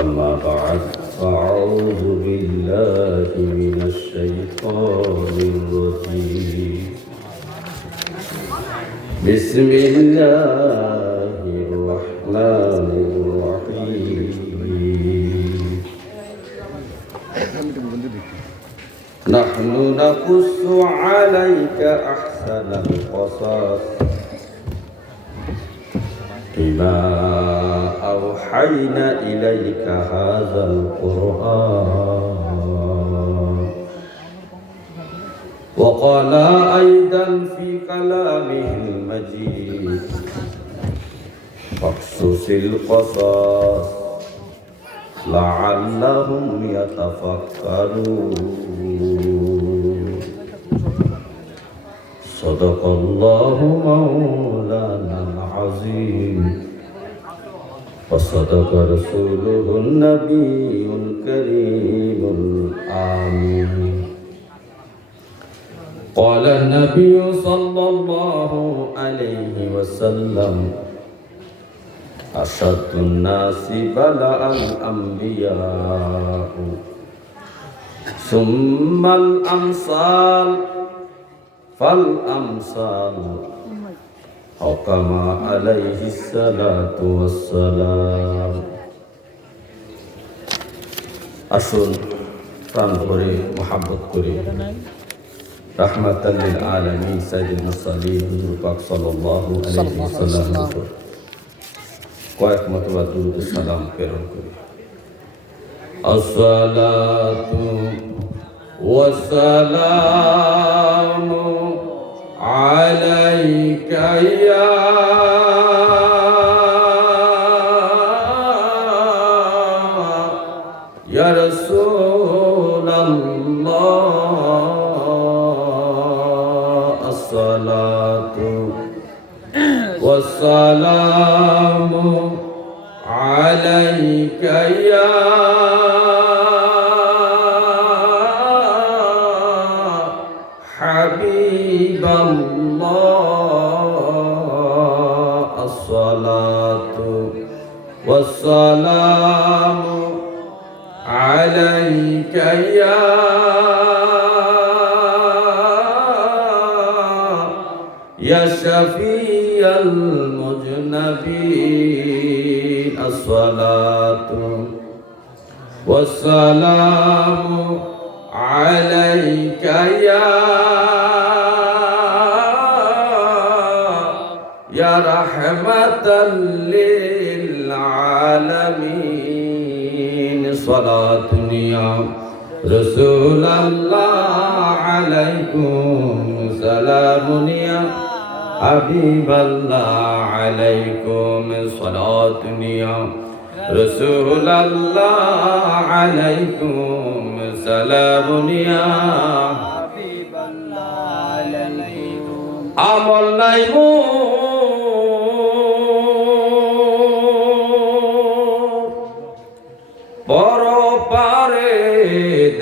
أما بعد فأعوذ بالله من الشيطان الرجيم بسم الله الرحمن الرحيم نحن نقص عليك أحسن القصص بما أوحينا إليك هذا القرآن وقال أيضا في كلامه المجيد فاقصص القصص لعلهم يتفكرون صدق الله مولانا العظيم وصدق رسوله النبي الكريم الآمين قال النبي صلى الله عليه وسلم أشد الناس بلاء الأنبياء ثم الأمثال فالأمثال أو كما عليه الصلاة والسلام আসুন প্রাণ ভরে মোহাব্বত করে রাহমাতাল লিল আলামিন সাইয়্যিদুল মুরসালিন হুজুর পাক সাল্লাল্লাহু আলাইহি ওয়াসাল্লাম কয়েক মতবা দুরূদ সালাম প্রেরণ করি আসসালাতু ওয়াসসালামু আলাইকা ইয়া রাসূলাল্লাহ আসসালাতু ওয়াসসালামু আলাইকা ইয়া হাবিবাল্লাহ আসসালাতু ওয়াসসালামু আলাইকা ইয়া ইয়া শাফিয়াল মুজনাবিন আসসালাতু ওয়াসসালামু আলাইকা ইয়া রাহমাতাল লিল আলামিন সালাতুন ইয়া রাসূলুল্লাহ আলাইকুম সালামুন ইয়া হাবিবাল্লাহ আলাইকুম সালাতুন ইয়া রাসূলুল্লাহ আলাইকুম সালামুন ইয়া হাবিবাল্লাহ আলাইকুম আমল নাই পর পারে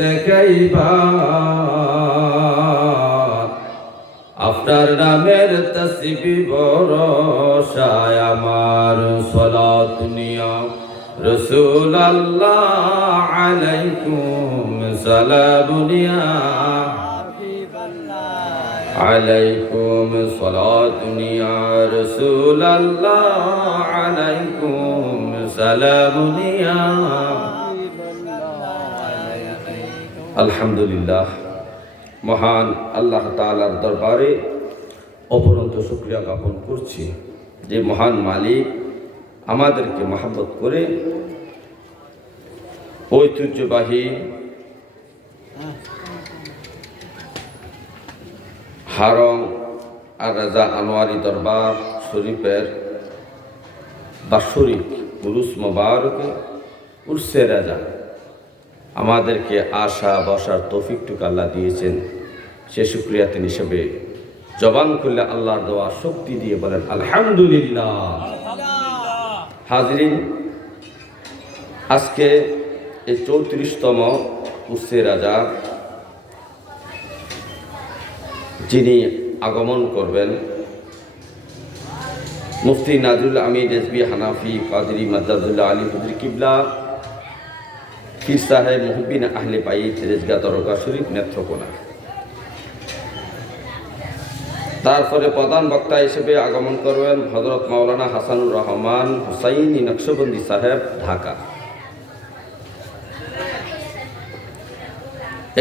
দেখাইবা আপনার নামের তসবিহ ভরসায় আমার সালাত নিয়া রাসূলুল্লাহ আলাইকুম সালাম নিয়া আলাইকুম সালাত নিয়া রাসূলুল্লাহ আলাইকুম সালাম নিয়া আলহামদুলিল্লাহ মহান আল্লাহ তাআলার দরবারে অপরন্ত শুকরিয়া জ্ঞাপন করছি যে মহান মালিক আমাদেরকে মহব্বত করে ঐতিহ্যবাহী হারম আর রাজা আনোয়ারি দরবার শরীফের বাৎসরিক উরুস মোবারকে উরসে রাজা আমাদেরকে আসা বসার তৌফিকটুকু আল্লাহ দিয়েছেন সে শুকরিয়া তিনি হিসেবে জবান খুললে আল্লাহর দেওয়া শক্তি দিয়ে বলেন আলহামদুলিল্লাহ। হাজরিন, আজকে এই 34তম উরসে রাজা যিনি আগমন করবেন মুফতি নাজরুল আমিন রেজভী হানাফি কাদরি মাদ্দাদুল্লাহ আলী হুজুর কিবলা পীর সাহেব মুহিব্বিন আহলে বাইত রেজগা দরগা শরীফ নেত্রকোনা। তারপরে প্রধান বক্তা হিসেবে আগমন করবেন হযরত মাওলানা হাসানুর রহমান হুসাইনি নকশবন্দি সাহেব, ঢাকা।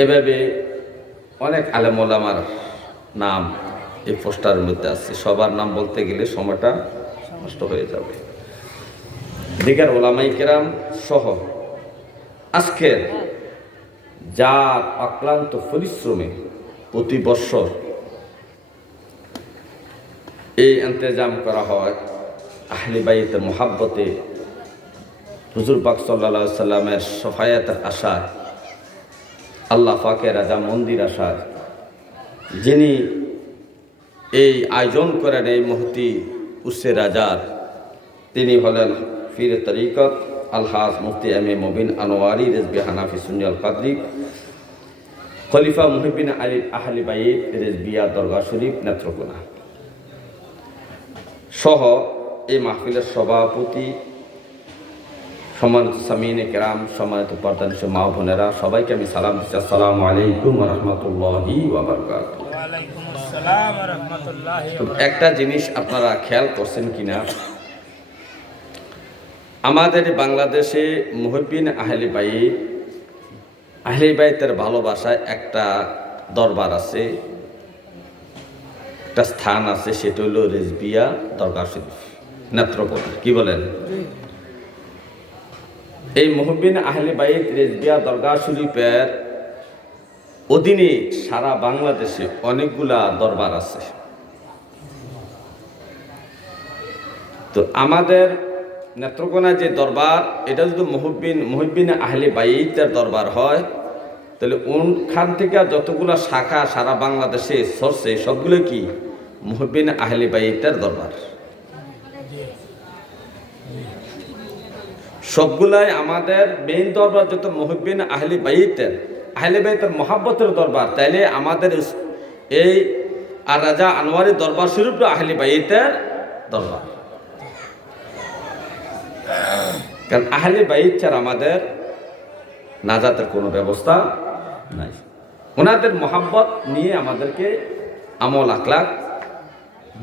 এভাবে অনেক আলেম ওলামার নাম এই পোস্টারের মধ্যে আছে। সবার নাম বলতে গেলে সময়টা নষ্ট হয়ে যাবে। দিগার ওলামাই কেরাম সহ আজকের যা অক্লান্ত পরিশ্রমে প্রতি বৎসর এই ইন্তজাম করা হয় আহলে বাইতের মোহাব্বতে, হুজুর পাক সাল্লাল্লাহু আলাইহি সাল্লামের শফায়াতের আশায়, আল্লাহ পাকের রাজা মন্দির আশায় যিনি এই আয়োজন করেন এই মুহূর্তে উসে রাজার, তিনি হলেন পীর তরিকত আলহাজ মুফতি এম এ মুবিন আনোয়ারি রেজবি হানাফি সুন্নি আল কাদরি, খলিফা মুহিব্বিন আলী আহলে বাইত রেজবিয়া দরগা শরীফ নেত্রকোনা সহ এই মাহফিলের সভাপতি, সম্মানিত সামিনে কেরাম, সম্মানিত পর্দানিশ মা বোনেরা, সবাইকে আমি সালাম দিচ্ছি। আসসালামু আলাইকুম ওয়া রাহমাতুল্লাহি ওয়া বারাকাতুহু। ওয়া আলাইকুম আসসালাম ওয়া রাহমাতুল্লাহি ওয়া বারাকাতুহু। একটা জিনিস আপনারা খেয়াল করছেন কিনা, আমাদের বাংলাদেশে মুহিব্বিন আহলে বাইতের ভালোবাসায় একটা দরবার আছে, একটা স্থান আছে, সেটা হলো রেজবিয়া দরগা শরীফ নেত্রকোনা। কি বলেন? এই মুহিব্বিন আহলে বাইত রেজবিয়া দরগা শরীফের অধীনে সারা বাংলাদেশে অনেকগুলা দরবার আছে। তো আমাদের নেত্রকোনায় যে দরবার, এটা যদি মুহিব্বিন আহলে বাইতের দরবার হয়, তাহলে ওখান থেকে যতগুলা শাখা সারা বাংলাদেশে সরছে সবগুলো কি মুহিব্বিন আহলে বাইতের দরবার। সবগুলাই আমাদের মেইন দরবার যত মুহিব্বিন আহলে বাইতের মোহাব্বতের দরবার, তাইলে আমাদের এই আর রাজা আনোয়ারি দরবার শরীফ আহলে বাইতের দরবার। কারণ আহলে বাইত ছাড়া আমাদের নাজাতের কোনো ব্যবস্থা নাই। ওনাদের মোহাব্বত নিয়ে আমাদেরকে আমল আখলাক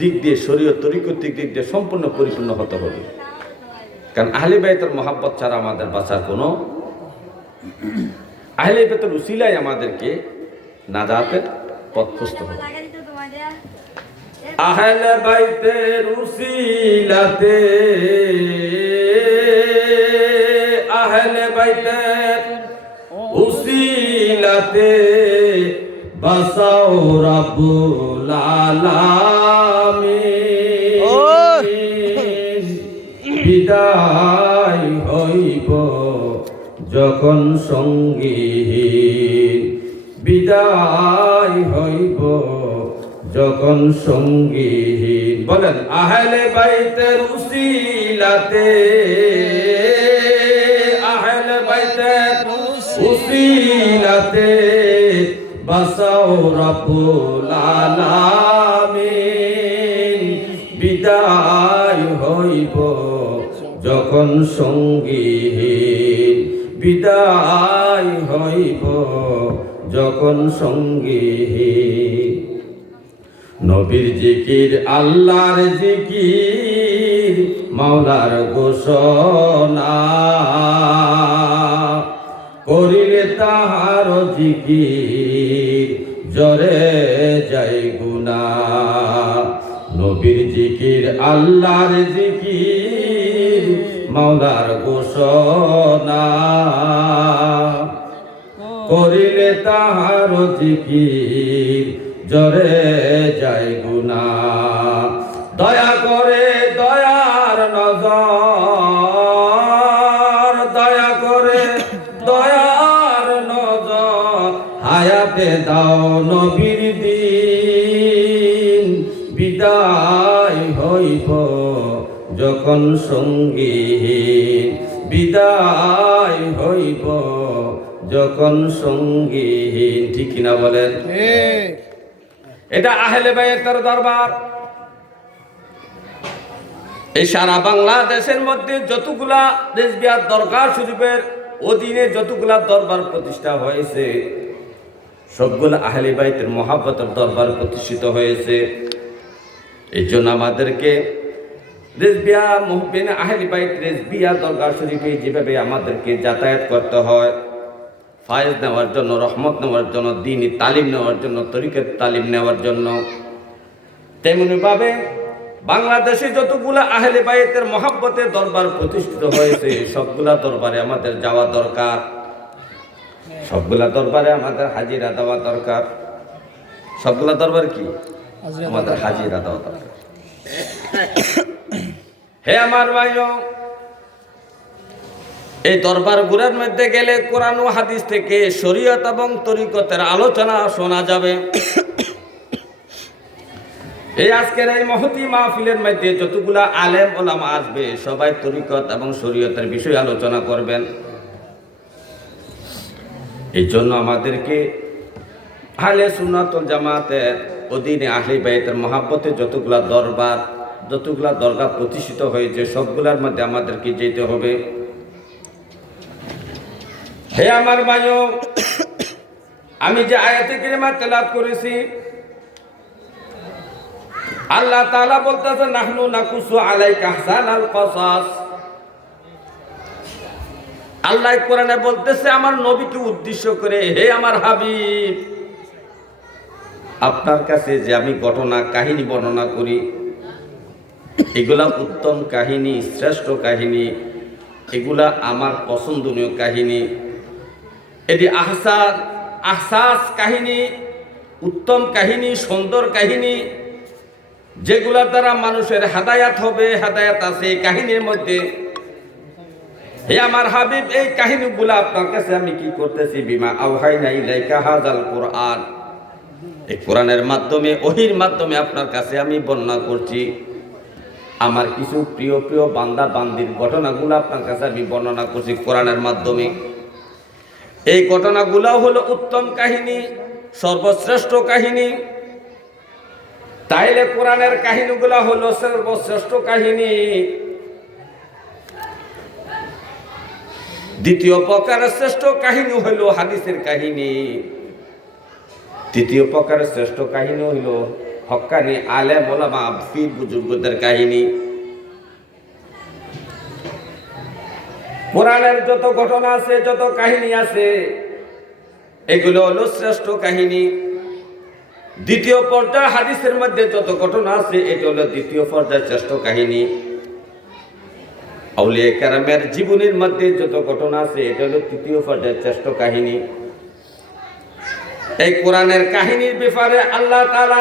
দিক দিয়ে, শরীয়ত তরিকত দিক দিয়ে সম্পূর্ণ পরিপূর্ণ হতে হবে। কারণ আহলে বাইতের মোহাব্বত ছাড়া আমাদের বাঁচার কোনো, আহলে বাইতের উসিলায় আমাদেরকে নাজাতের পথ খুঁজতে হবে। আহলে বাইতের উসিলাতে, আহলে বাইতের উসিলাতে বাসাও রাব্বুল আলামিন। বিদায় হইব যখন সঙ্গীহীন, বিদায় হইব যখন সঙ্গীহীন। বলেন আহলে বাইতের উসিলাতে, আহলে বাইতের উসিলাতে বাসাও রাব্বুল আলামিন। বিদায় হইব যখন সঙ্গীহীন, বিদায় হইব যখন সঙ্গীহীন। নবীর জিকির আল্লাহর জিকির মাওলার ঘোষণা, করিলে তাহার জিকির জরে যায় গুনাহ। নবীর জিকির আল্লাহর জিকির মাওলার ঘোষণা, করিলে তাহার জিকির জরে যায় গুনাহ। দয়া করে দয়ার নজর, দয়া করে দয়ার নজর, হায়াতে দাও নবীর দিন। বিদায় হইব যখন সঙ্গীহীন, বিদায় হইব যখন সঙ্গীহীন। ঠিক কিনা বলেন? এটা আহলে বাইতের দরবার। এই সারা বাংলাদেশের মধ্যে যতগুলা রেজবিয়া দরগা শরীফের অধীনে যতগুলা দরবার প্রতিষ্ঠা হয়েছে সবগুলো আহলে বাইতের মহাব্বতের দরবার প্রতিষ্ঠিত হয়েছে। এই জন্য আমাদেরকে রেজবিয়া মুহবিন আহলে বাইত রেজবিয়া দরগা শরীফে যেভাবে আমাদেরকে যাতায়াত করতে হয়, ফায়েজ নেওয়ার জন্য, রহমত নেওয়ার জন্য, দ্বীনি তালিম নেওয়ার জন্য, তরিকত তালিম নেওয়ার জন্য, তেমনিভাবে বাংলাদেশে যতগুলা আহলে বাইতের মহাব্বতের দরবার প্রতিষ্ঠিত হয়েছে সবগুলা দরবারে আমাদের যাওয়া দরকার, সবগুলা দরবারে আমাদের হাজিরা দেওয়া দরকার। সবগুলা দরবার কি আমাদের হাজিরা দেওয়া দরকার। হে আমার ভাইও, এই দরবার গুলোর মধ্যে গেলে কোরআন ও হাদিস থেকে শরীয়ত এবং তরিকতের আলোচনা শোনা যাবে। এই আজকের এই মহতি মাহফিলের মধ্যে যতগুলা আলেম ওলামা আসবে সবাই তরিকত এবং শরীয়তের বিষয়ে আলোচনা করবেন। এই জন্য আমাদেরকে আহলে সুন্নাত ওয়াল জামাতের অধীনে আহলে বাইতের মহাব্বতে যতগুলা দরগা প্রতিষ্ঠিত হয়েছে সবগুলার মধ্যে আমাদেরকে যেতে হবে। হে আমার ভাইও, আমি যে আয়াতে কারিমা তেলাওয়াত করেছি, আল্লাহ তাআলা বলতেছেন নাহনু নাকুসু আলাইকা আহসানাল কসাস। আল্লাহ কোরআনে বলতেছে আমার নবীকে উদ্দেশ্য করে, হে আমার হাবিব, আপনার কাছে যে আমি ঘটনা কাহিনী বর্ণনা করি এগুলা উত্তম কাহিনী, শ্রেষ্ঠ কাহিনী, এগুলা আমার পছন্দনীয় কাহিনী। এটি আহসাস কাহিনী, উত্তম কাহিনী, সুন্দর কাহিনী, যেগুলা দ্বারা মানুষের হেদায়াত হবে, হেদায়াত আছে এই কাহিনীর মধ্যে। হে আমার হাবিব, এই কাহিনীগুলা আপনার কাছে আমি কি করতেছি, বিমা আওহাইনা ইলাইকা হাযাল কোরআন, এই কোরআনের মাধ্যমে, ওহীর মাধ্যমে আপনার কাছে আমি বর্ণনা করছি। আমার কিছু প্রিয় প্রিয় বান্দা বান্দির ঘটনাগুলো আপনার কাছে আমি বর্ণনা করছি কোরআনের মাধ্যমে। এই ঘটনাগুলো হলো উত্তম কাহিনী, সর্বশ্রেষ্ঠ কাহিনী। তাইলে কোরআনের কাহিনীগুলো হলো সর্বশ্রেষ্ঠ কাহিনী। দ্বিতীয় প্রকারের শ্রেষ্ঠ কাহিনী হইল হাদিসের কাহিনী। তৃতীয় প্রকারের শ্রেষ্ঠ কাহিনী হইল হক্কানি আলেম ওলামা পীর বুজুর্গদের কাহিনী। কোরআনের যত ঘটনা আছে, যত কাহিনী আছে, এগুলো হলো শ্রেষ্ঠ কাহিনী। দ্বিতীয় পর্যায়ে হাদিসের মধ্যে যত ঘটনা আছে এটা হলো দ্বিতীয় পর্যায়ের শ্রেষ্ঠ কাহিনী। আউলিয়া কেরামের জীবনের মধ্যে যত ঘটনা আছে এটা হলো তৃতীয় পর্যায়ের শ্রেষ্ঠ কাহিনী। এই কোরআনের কাহিনীর ব্যাপারে আল্লাহ তাআলা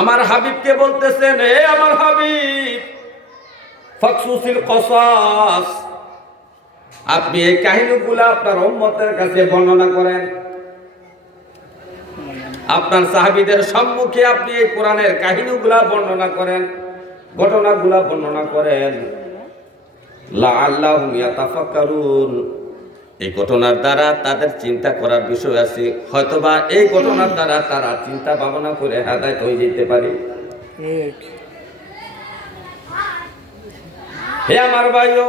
আমার হাবিবকে বলতেছেন, হে আমার হাবিব, ফাকসুসিল কসাস, আপনি এই কাহিনীগুলো আপনার উম্মতের কাছে বর্ণনা করেন। আপনার সাহাবীদের সম্মুখে আপনি এই কোরআনের কাহিনীগুলা বর্ণনা করেন, ঘটনাগুলা বর্ণনা করেন। লাআল্লাহুম ইয়াতাফাক্কারুন, এই ঘটনার দ্বারা তাদের চিন্তা করার বিষয় আছে, হয়তোবা এই ঘটনার দ্বারা তারা চিন্তা ভাবনা করে হেদায়েত হয়ে যেতে পারে। হে আমার ভাইও,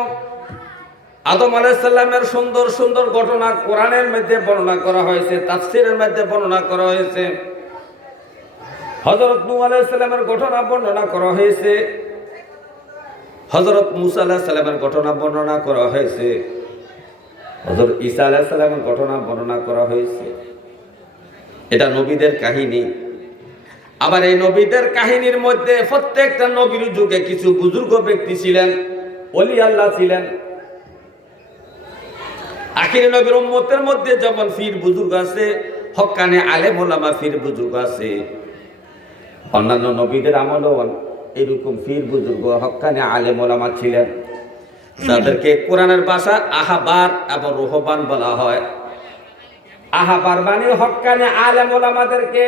আদম আলাইহিস সালামের সুন্দর সুন্দর ঘটনা কোরআনের মধ্যে বর্ণনা করা হয়েছে, তাফসীরের মধ্যে বর্ণনা করা হয়েছে। হযরত নূহ আলাইহিস সালামের ঘটনা বর্ণনা করা হয়েছে, হযরত মূসা আলাইহিস সালামের ঘটনা বর্ণনা করা হয়েছে, হযরত ঈসা আলাইহিস সালামের ঘটনা বর্ণনা করা হয়েছে। এটা নবীদের কাহিনী। আবার এই নবীদের কাহিনীর মধ্যে প্রত্যেকটা নবীর যুগে কিছু বুজুর্গ ব্যক্তি ছিলেন, ওলি আল্লাহ ছিলেন। আখির নবীর উম্মতের মধ্যে যেমন পীর বুজুর্গ আছে, হক্কানি আলেম ওলামা পীর বুজুর্গ আছে, অন্যান্য নবীদের আমলেও এরকম পীর বুজুর্গ হক্কানি আলেম ওলামা ছিলেন, যাদেরকে কোরআনের ভাষা আহবার এবং রুহবান বলা হয়। আহবার মানে হক্কানি আলেম ওলামাদেরকে,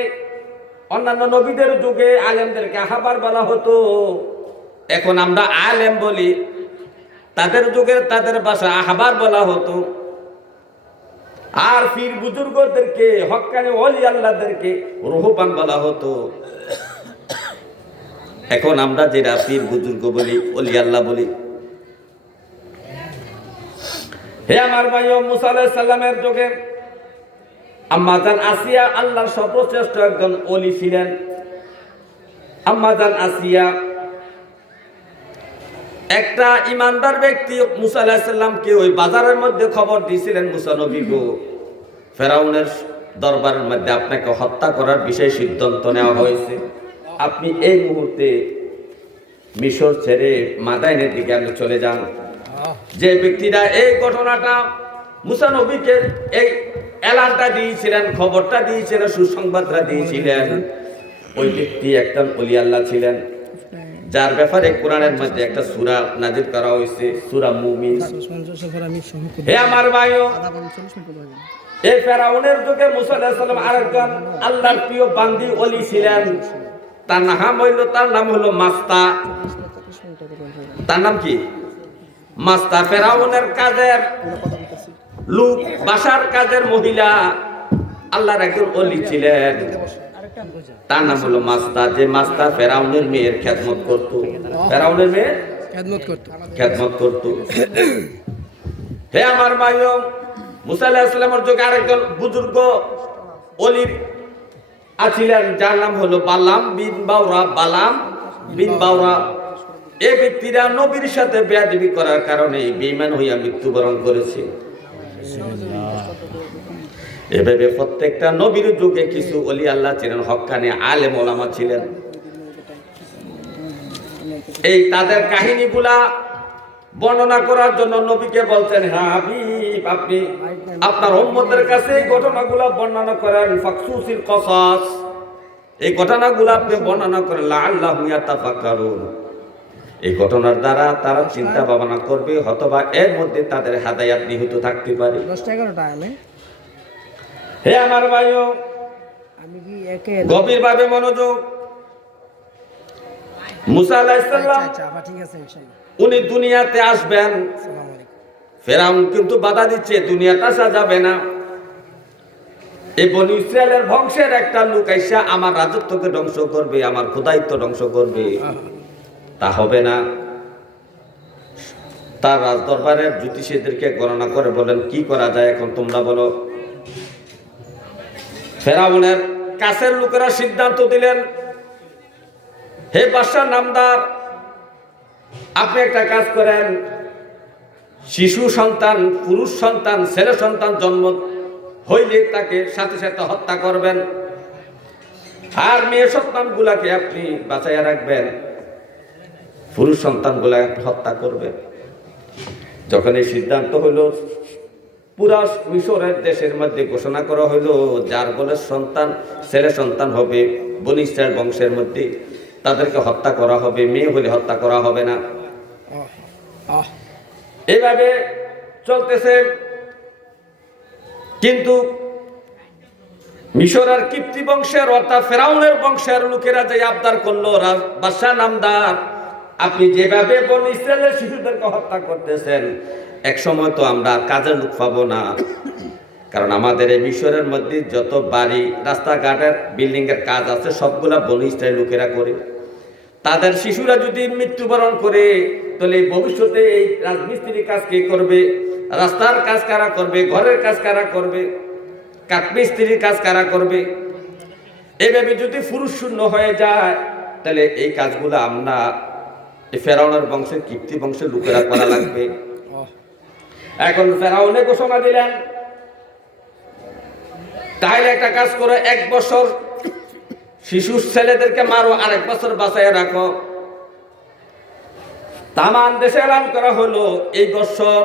অন্যান্য নবীদের যুগে আলেমদেরকে আহবার বলা হতো, এখন আমরা আলেম বলি। তাদের যুগের তাদের ভাষা আহবার বলা হতো। আর পীর বুজুর্গদেরকে, হক্কানি ওলি আল্লাহদেরকে রুহবান বলা হতো। এখন আমরা যেটা পীর বুজুর্গ বলি, ওলি আল্লাহ বলি। হে আমার ভাই, মুসা আলাইহিস সালামের যুগে আম্মা জান আসিয়া আল্লাহর সর্বশ্রেষ্ঠ একজন ওলি ছিলেন। আম্মা জান আসিয়া একটা ইমানদার ব্যক্তি মুসা আলাইহিস সালামকে ওই বাজারের মধ্যে খবর দিয়েছিলেন, মুসা নবী গো, ফেরাউনের দরবারের মধ্যে আপনাকে হত্যা করার বিষয়ে সিদ্ধান্ত নেওয়া হয়েছে। আপনি এই মুহূর্তে মিশর ছেড়ে মাদাইনের দিকে আপনি চলে যান। যে ব্যক্তিরা এই ঘটনাটা মুসা নবীকে এই এলানটা দিয়েছিলেন, খবরটা দিয়েছিলেন, সুসংবাদটা দিয়েছিলেন, ওই ব্যক্তি একজন ওলি আল্লাহ ছিলেন, যার ব্যাপারে কোরআনের মধ্যে একটা সূরা নাযিল করা হয়েছে, সূরা মুমিন। হে আমার ভাইও, এই ফেরাউনের যুগে মুসা আলাইহিস সালাম আরেকজন আল্লাহর প্রিয় বান্দী ওলি ছিলেন। তার নাম হলো মাস্তা। তার নাম কি? মাস্তা। ফেরাউনের কাজের লোক, বাসার কাজের মহিলা, আল্লাহর একজন ওলি ছিলেন, তার নাম হলো মাস্তা। যে মাস্তা ফেরাউনের মেয়ের খেদমত করত, ফেরাউনের মেয়ের খেদমত করত। হে আমার ভাইও, মুসা আলাইহিস সালামের যুগে আরেকজন বুজুর্গ ওলি আছিলেন, যার নাম হলো বালাম বিন বাউরা। এই ব্যক্তিরা নবীর সাথে বেয়াদবি করার কারণে বেঈমান হইয়া মৃত্যুবরণ করেছে। এভাবে প্রত্যেকটা নবীর যুগে কিছু ওলি আল্লাহ ছিলেন, হক্কানি আলেম ওলামা ছিলেন। এই তাদের কাহিনীগুলা বর্ণনা করার জন্য নবীকে বলছেন, হ্যাঁ হাবিব, আপনি আপনার উম্মতের কাছে এই ঘটনাগুলা বর্ণনা করেন, ফাকসুসিল কসাস, এই ঘটনাগুলো আপনি বর্ণনা করেন, লাআল্লাহুম ইয়াতাফাক্কারুন। এই ঘটনার দ্বারা তারা চিন্তা ভাবনা করবে, অথবা এর মধ্যে তাদের হেদায়েত নিহিত থাকতে পারে। হে আমার ভাইও, গভীরভাবে মনোযোগ। মুসা আলাইহিস সালাম উনি দুনিয়াতে আসবেন, ফেরাউন কিন্তু বাধা দিচ্ছে, দুনিয়াতে আসা যাবে না। এই বনি ইসরায়েলের বংশের একটা লোক আইসা আমার রাজত্বকে ধ্বংস করবে, আমার খোদাইত্ব ধ্বংস করবে, তা হবে না। তার রাজদরবারের জ্যোতিষীদেরকে গণনা করে বলেন, কি করা যায় এখন তোমরা বলো। ফেরাউনের কাছের লোকেরা সিদ্ধান্ত দিলেন, হে বাদশাহ নামদার, আপনি একটা কাজ করেন, শিশু সন্তান, পুরুষ সন্তান, ছেলে সন্তান জন্ম হইলে তাকে সাথে সাথে হত্যা করবেন, আর মেয়ে সন্তান গুলাকে আপনি বাঁচাইয়া রাখবেন, পুরুষ সন্তান গুলা হত্যা করবেন। যখন এই সিদ্ধান্ত হইল, পুরা মিশরের দেশের মধ্যে ঘোষণা করা হইল, যার বলে সন্তান, ছেলে সন্তান হবে বনি ইসরায়েল বংশের মধ্যে, তাদেরকে হত্যা করা হবে, মেয়ে হলে হত্যা করা হবে না। এভাবে চলতেছে। কিন্তু মিশরের কিপ্তি বংশের অর্থাৎ ফেরাউনের বংশের লোকেরা যে আবদার করলো, বাদশাহ নামদার, আপনি যেভাবে বনি ইসরায়েলের শিশুদেরকে হত্যা করতেছেন, এক সময় তো আমরা কাজের লোক পাবো না, কারণ আমাদের এই মিশরের মধ্যে যত বাড়ি, রাস্তাঘাটের, বিল্ডিং এর কাজ আছে সবগুলা বনি ইসরায়েল লোকেরা করে। তাদের শিশুরা যদি মৃত্যুবরণ করে, তাহলে ভবিষ্যতে এই রাজমিস্ত্রির কাজ কে করবে, রাস্তার কাজ কারা করবে, ঘরের কাজ কারা করবে, কাঠমিস্ত্রির কাজ কারা করবে। এভাবে যদি পুরুষ শূন্য হয়ে যায়, তাহলে এই কাজগুলো আমরা ফেরাউনের বংশের, কিপ্তি বংশের লোকেরা করা লাগবে। এখন ফেরাউনে ঘোষণা দিলেন, তাহলে একটা কাজ করো, 1 বছর শিশু ছেলেদেরকে মারো, আর 1 বছর বাঁচাইয়া রাখো। তামান দেশে এলান করা হলো, এই বছর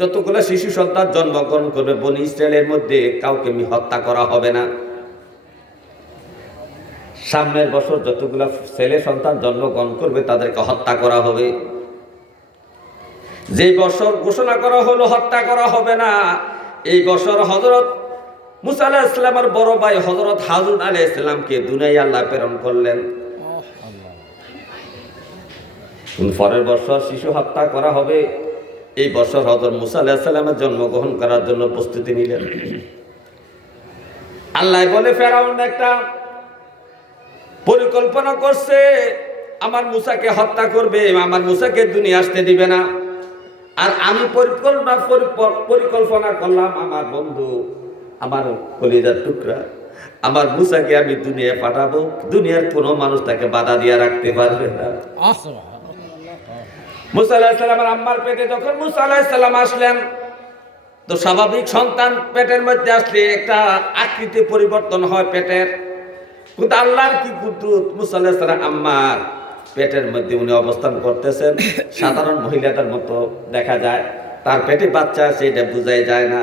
যতগুলো শিশু সন্তান জন্মগ্রহণ করবে বনি ইসরায়েলের মধ্যে, কাউকে হত্যা করা হবে না। সামনের বছর যতগুলো ছেলে সন্তান জন্মগ্রহণ করবে তাদেরকে হত্যা করা হবে। যে বছর ঘোষণা করা হলো হত্যা করা হবে না, এই বছর হযরত মুসা আলাইহিস সালামের বড় ভাই হযরত হারুন আলাইহিস সালামকে দুনিয়ায় আল্লাহ প্রেরণ করলেন। পরের বছর শিশু হত্যা করা হবে, এই বছর হযরত মুসা আলাইহিস সালামের জন্মগ্রহণ করার জন্য প্রস্তুতি নিলেন। আল্লাহ বলে, ফেরাউন একটা পরিকল্পনা করছে, আমার মুসাকে হত্যা করবে, আমার মুসাকে দুনিয়া আসতে দিবে না। আর আমি পরিকল্পনা করলাম আমার বন্ধু, আমার কলিজার টুকরা, আমার মুসাকে আমি দুনিয়ায় পাঠাবো, দুনিয়ার কোনো মানুষ তাকে বাধা দিয়ে রাখতে পারবে না। মুসা আলাইহিস সালামের আম্মার পেটে যখন মুসা আলাইহিস সালাম আসলেন, তো স্বাভাবিক সন্তান পেটের মধ্যে আসলে একটা আকৃতি পরিবর্তন হয় পেটের, কিন্তু আল্লাহর কি কুদরত, মুসা আলাইহিস সালাম আম্মার পেটের মধ্যে উনি অবস্থান করতেছেন, সাধারণ মহিলাদের মতো দেখা যায়, তার পেটে বাচ্চা আছে এটা বোঝাই যায় না।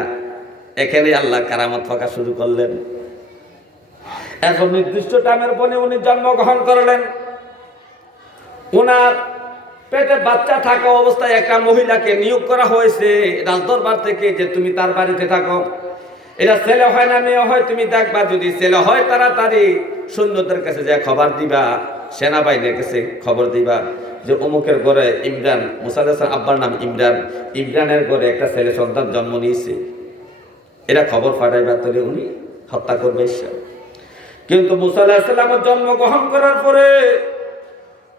এখানে আল্লাহ কারামত ফাঁকা শুরু করলেন। এখন নির্দিষ্ট টাইমের পরে উনি জন্মগ্রহণ করলেন। ওনার পেটে বাচ্চা থাকা অবস্থায় একটা মহিলাকে নিয়োগ করা হয়েছে রাজদরবার থেকে, যে তুমি তার বাড়িতে থাকো, এটা ছেলে হয় না মেয়ে হয় তুমি দেখবা, যদি ছেলে হয় তাড়াতাড়ি সৈন্যদের কাছে যা খবর দিবা, সেনাবাহিনীর কাছে খবর দিবা যে অমুকের ঘরে ইমরান, মুসা আলাইহিস সালাম আব্বার নাম ইমরান, ইমরানের ঘরে একটা ছেলে সন্তান জন্ম নিয়েছে, এটা খবর পাঠাইবা, তাহলে উনি হত্যা করবে। কিন্তু মুসা আলাইহিস সালামের জন্মগ্রহণ করার পরে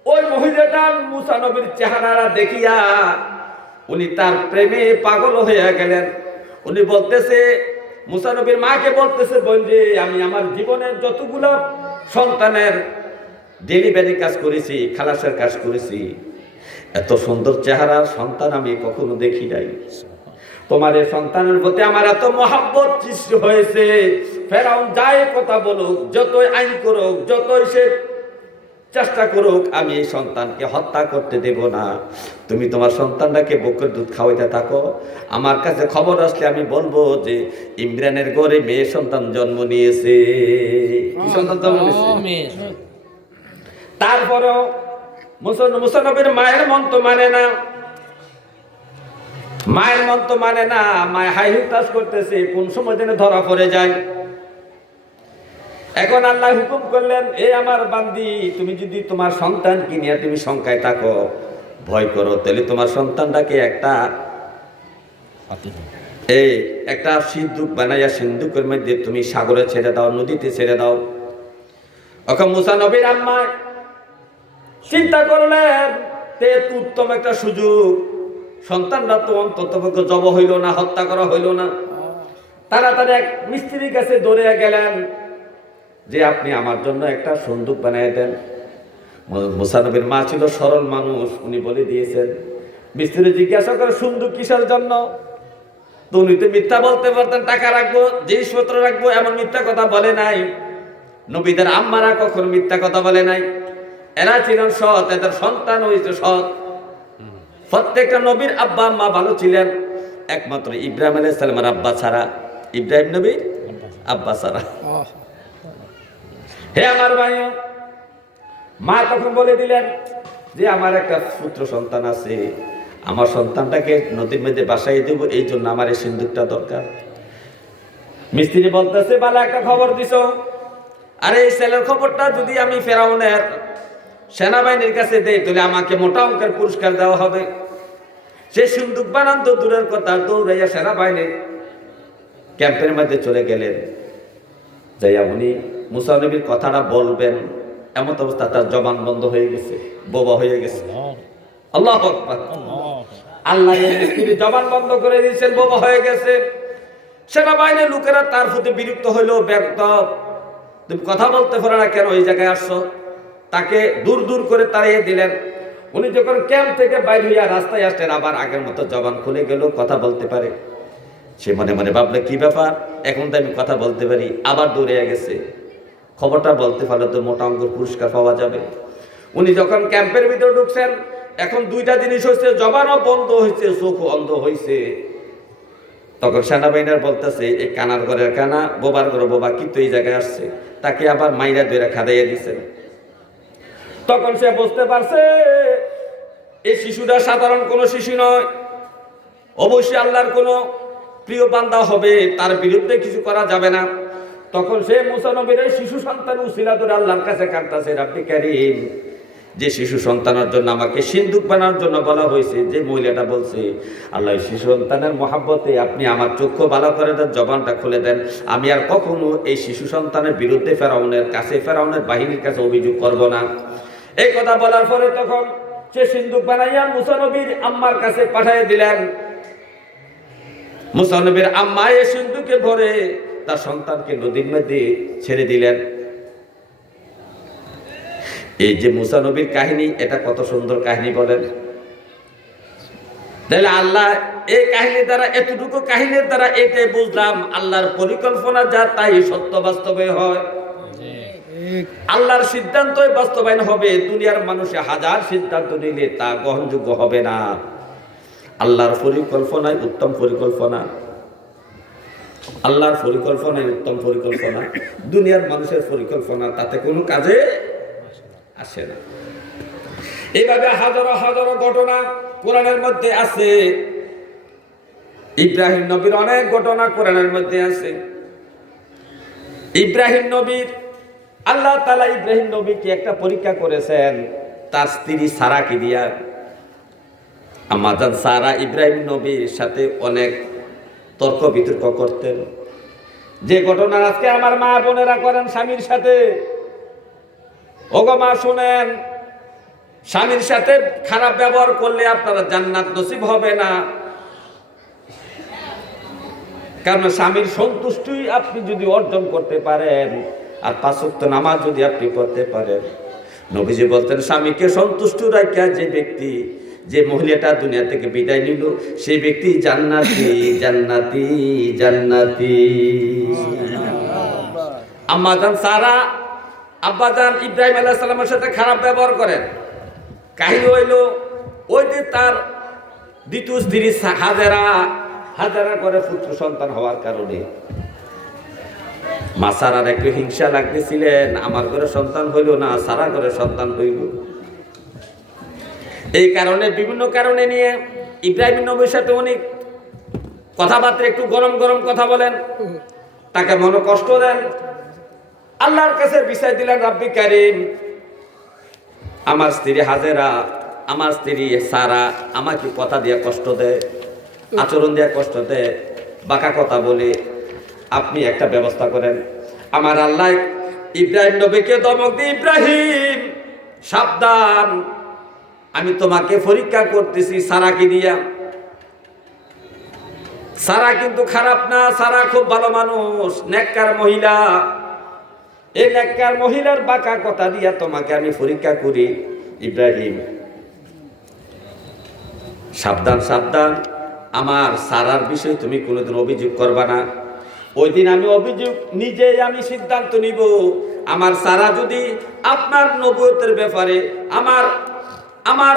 ওই মহিলাটা মুসা নবীর চেহারা দেখিয়া উনি তার প্রেমে পাগল হয়ে গেলেন। উনি বলতেছে, মুসা নবীর মাকে বলতেছে, বোন যে আমি আমার জীবনের যতগুলো সন্তানের ডেলিভারি কাজ করেছি, খালাসের কাজ করেছি, এত সুন্দর চেহারার সন্তান আমি কখনো দেখি নাই। তোমার এই সন্তানের প্রতি আমার এত মহাব্বত সৃষ্টি হয়েছে, ফেরাউন যাই কথা বলুক, যতই আইন করুক, যতই সে চেষ্টা করুক, আমি এই সন্তানকে হত্যা করতে দেব না। তুমি তোমার সন্তানটাকে বুকের দুধ খাওয়াইতে থাকো, আমার কাছে খবর আসলে আমি বলবো যে ইমরানের ঘরে মেয়ে সন্তান জন্ম নিয়েছে। কি সন্তান জন্ম নিয়েছে? তারপরেও মুসা নবীর মায়ের মন তো মানে না, মায়ের মন তো মানে না, মায়ের হাই হুতাশ করতেছে, কোন সময় যেন ধরা পড়ে যায়। এখন আল্লাহ হুকুম করলেন, এ আমার বান্দি, তুমি যদি তোমার সন্তানকে নিয়ে তুমি শঙ্কায় থাকো, ভয় করো, তাহলে তোমার সন্তানটাকে একটা সিন্দুক বানাইয়া সিন্দুকের মধ্যে তুমি সাগরে ছেড়ে দাও, নদীতে ছেড়ে দাও। ওকে মুসা নবীর আম্মা চিন্তা করলেন, উত্তম একটা সুযোগ, সন্তানরা তো অন্তত জব হইল না, হত্যা করা হইল না। তাড়াতাড়ি এক মিস্ত্রির কাছে দৌড়ে গেলেন যে আপনি আমার জন্য একটা সন্দুক বানিয়ে দেন। মুসা নবীর মা ছিল সরল মানুষ, উনি বলে দিয়েছেন। মিস্ত্রি জিজ্ঞাসা করে, সন্দুক কিসের জন্য? তো উনি তো মিথ্যা বলতে পারতেন, টাকা রাখবো, জিনিসপত্র রাখবো, এমন মিথ্যা কথা বলে নাই। নবীদের আম্মারা কখনো মিথ্যা কথা বলে নাই, এরা ছিলেন সৎ, এদের সন্তান হয়েছে সৎ। প্রত্যেকটা নবীর আব্বা আম্মা ভালো ছিলেন, একমাত্র ইব্রাহিম আলাইহিস সালামের আব্বা ছাড়া, ইব্রাহিম নবীর আব্বা ছাড়া। হে আমার ভাই, মা তখন বলে দিলেন যে আমার একটা পুত্র সন্তান আছে, আমার সন্তানটাকে নদীর মধ্যে বাসাই দেব, এই জন্য আমার এই সিন্দুকটা দরকার। মিস্ত্রি বলতেছে, ভালো একটা খবর দিছ, আরে এই ছেলের খবরটা যদি আমি ফেরাউনের সেনাবাহিনীর কাছে দেই, তাহলে আমাকে মোটা অঙ্কের পুরস্কার দেওয়া হবে। সে সিন্দুক বানান তো দূরের কথা, দৌড়াইয়া সেনাবাহিনীর ক্যাম্পের মধ্যে চলে গেলেন। যাইয়া উনি মুসা নবীর কথাটা বলবেন, এমন অবস্থা তার জবান বন্ধ হয়ে গেছে, বোবা হয়ে গেছে। আল্লাহু আকবার। আল্লাহ মিস্ত্রির জবান বন্ধ করে দিয়েছেন, বোবা হয়ে গেছে। সেনাবাহিনীর লোকেরা তার প্রতি বিরক্ত হইল, ব্যক্ত, তুমি কথা বলতে পারো না কেন, এই জায়গায় আসছো? তাকে দূর দূর করে তাড়িয়ে দিলেন। উনি যখন ক্যাম্প থেকে বাইরে হইয়া রাস্তায় আসলেন, আবার আগের মতো জবান খুলে গেল, কথা বলতে পারে। সে মনে মনে ভাবলে, কি ব্যাপার, এখন তো আমি কথা বলতে পারি। আবার দৌড়ে গেছে, খবরটা বলতে পারলে তো মোটা অঙ্কের পুরস্কার পাওয়া যাবে। উনি যখন ক্যাম্পের ভিতরে ঢুকছেন, এখন দুইটা জিনিস হয়েছে, জবানও বন্ধ হয়েছে, চোখও অন্ধ হয়েছে। তখন সেনাবাহিনীর বলতেছে, এই কানার ঘরের কানা, বোবার ঘরে বোবা, কিন্তু এই জায়গায় আসছে। তাকে আবার মাইরা ধরে খাদাইয়া দিচ্ছেন। তখন সে বুঝতে পারছে এই শিশুটা সাধারণ কোনো শিশু নয়, অবশ্যই আল্লাহর কোনো প্রিয় বান্দা হবে, তার বিরুদ্ধে কিছু করা যাবে না। তখন সে মুসা নবীর এই শিশু সন্তান উসিলা ধরে আল্লাহর কাছে কাঁদতেছে, রাব্বি কারীম, যে শিশু সন্তানের জন্য আমাকে সিন্দুক বানানোর জন্য বলা হয়েছে, যে মহিলাটা বলছে, আল্লাহ শিশু সন্তানের মহাব্বতে আপনি আমার চক্ষু ভালো করে দেন, জবানটা খুলে দেন, আমি আর কখনো এই শিশু সন্তানের বিরুদ্ধে ফেরাউনের কাছে, ফেরাউনের বাহিনীর কাছে অভিযোগ করব না। এই কথা বলার পরে তখন সে সিন্দুক বানাইয়া মুসা নবীর আম্মার কাছে পাঠিয়ে দিলেন। মুসা নবীর আম্মা এই সিন্দুকে ভরে তার সন্তানকে নদীর মধ্যে ছেড়ে দিলেন। এই যে মুসা নবীর কাহিনী, এটা কত সুন্দর কাহিনী বলেন। তাহলে আল্লাহ এই কাহিনীর দ্বারা, এতটুকু কাহিনীর দ্বারা এটাই বুঝলাম আল্লাহর পরিকল্পনা যা তাই সত্য বাস্তবে হয়। আল্লাহর সিদ্ধান্তই বাস্তবায়ন হবে। দুনিয়ার মানুষে হাজার সিদ্ধান্ত নিলে তা গ্রহণযোগ্য হবে না। আল্লাহর পরিকল্পনায় উত্তম পরিকল্পনা, আল্লাহর পরিকল্পনায় উত্তম পরিকল্পনা। দুনিয়ার মানুষের পরিকল্পনা তাতে কোনো কাজে আসে না। এইভাবে হাজারো হাজারো ঘটনা কোরআনের মধ্যে আছে। ইব্রাহিম নবীর অনেক ঘটনা কোরআনের মধ্যে আছে। ইব্রাহিম নবীর, আল্লাহ তাআলা ইব্রাহিম নবীকে একটা পরীক্ষা করেছেন তার স্ত্রী সারাকে দিয়া। আম্মাজান সারা ইব্রাহিম নবীর সাথে অনেক তর্ক বিতর্ক করতেন, যে ঘটনা আজকে আমার মা বোনেরা করেন স্বামীর সাথে। ওগো মা শুনেন, স্বামীর সাথে খারাপ ব্যবহার করলে আপনারা জান্নাত নসিব হবে না। কারণ স্বামীর সন্তুষ্টি আপনি যদি অর্জন করতে পারেন আর 5 ওয়াক্ত নামাজ যদি আপনি পড়তে পারেন, নবীজি বলতেন স্বামীকে সন্তুষ্ট রাখিয়া যে ব্যক্তি, যে মহিলাটা দুনিয়া থেকে বিদায় নিল, সেই ব্যক্তি জান্নাতি জান্নাতি জান্নাতি। আম্মাজান সারা আব্বাজান ইব্রাহিম আলাইহিস সালামের সাথে খারাপ ব্যবহার করেন। কাহিনী হইল, ওই যে তার দ্বিতীয় স্ত্রী হাজারা করে পুত্র সন্তান হওয়ার কারণে মা সারার একটু হিংসা লাগতেছিলেন, আমার ঘরে সন্তান হইল না, সারা ঘরে সন্তান হইল। এই কারণে বিভিন্ন কারণে নিয়ে ইব্রাহিম নবীর সাথে অনেক কথাবার্তা, একটু গরম গরম কথা বলেন, তাকে মনে কষ্ট দেন। আল্লাহর কাছে বিচার দিলেন, রাব্বি কারীম, আমার স্ত্রী হাজেরা, আমার স্ত্রী সারা আমাকে কথা দিয়ে কষ্ট দেয়, আচরণ দিয়ে কষ্ট দেয়, বাঁকা কথা বলে, আপনি একটা ব্যবস্থা করেন। আমার আল্লাহ ইব্রাহিম নবীকে ধমক দিয়ে, ইব্রাহিম সাবধান, আমি তোমাকে পরীক্ষা করতেছি সারাকে দিয়া। সারা কিন্তু খারাপ না, সারা খুব ভালো মানুষ, নেককার মহিলা। এই নেককার মহিলার বাঁকা কথা দিয়া তোমাকে আমি পরীক্ষা করি। ইব্রাহিম সাবধান সাবধান, আমার সারার বিষয়ে তুমি কোনোদিন অভিযোগ করবা না। ওই দিন আমি অভিযোগ নিজেই আমি সিদ্ধান্ত নিব। আমার সারা যদি আপনার নবুয়তের ব্যাপারে আমার